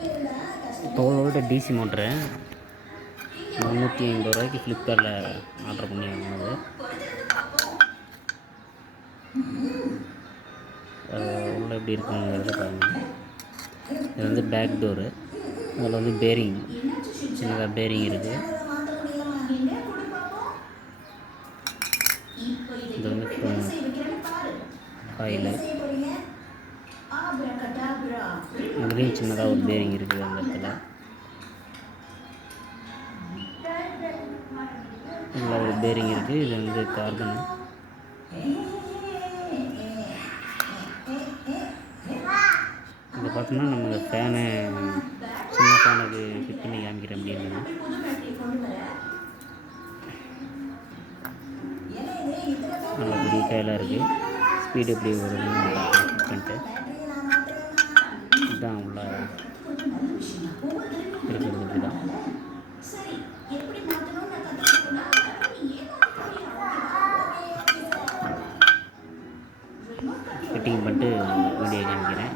12 DC motor 350 ரூபாய்க்கு ஃப்ளிப்கார்ட்டில் order பண்ணி வாங்கினது. உள்ள எப்படி இருக்குங்கிறத பாருங்கள். இது வந்து பேக் டோரு. அதில் வந்து பேரிங், சின்னதாக பேரிங் இருக்குது. இது வந்து ஆயிலு. இதுலேயும் சின்னதாக ஒரு பேரிங் இருக்குது அந்த இடத்துல. இதில் ஒரு பேரிங் இருக்குது. இது வந்து கார்பன். இதை பார்த்தோம்னா நம்ம ஃபேனு, சின்ன ஃபேனுக்கு ஃபிட் பண்ணி காமிக்கிறேன் அப்படின்னு. நல்ல பெரிய கையில் இருக்குது. ஸ்பீடு எப்படி வருதுன்னு ஃபிட் பண்ணிட்டு இதுதான் உள்ள இருக்கிறது. இப்படி தான் ஃபிட்டிங் பண்ணிட்டு வீடியோ காமிக்கிறேன்.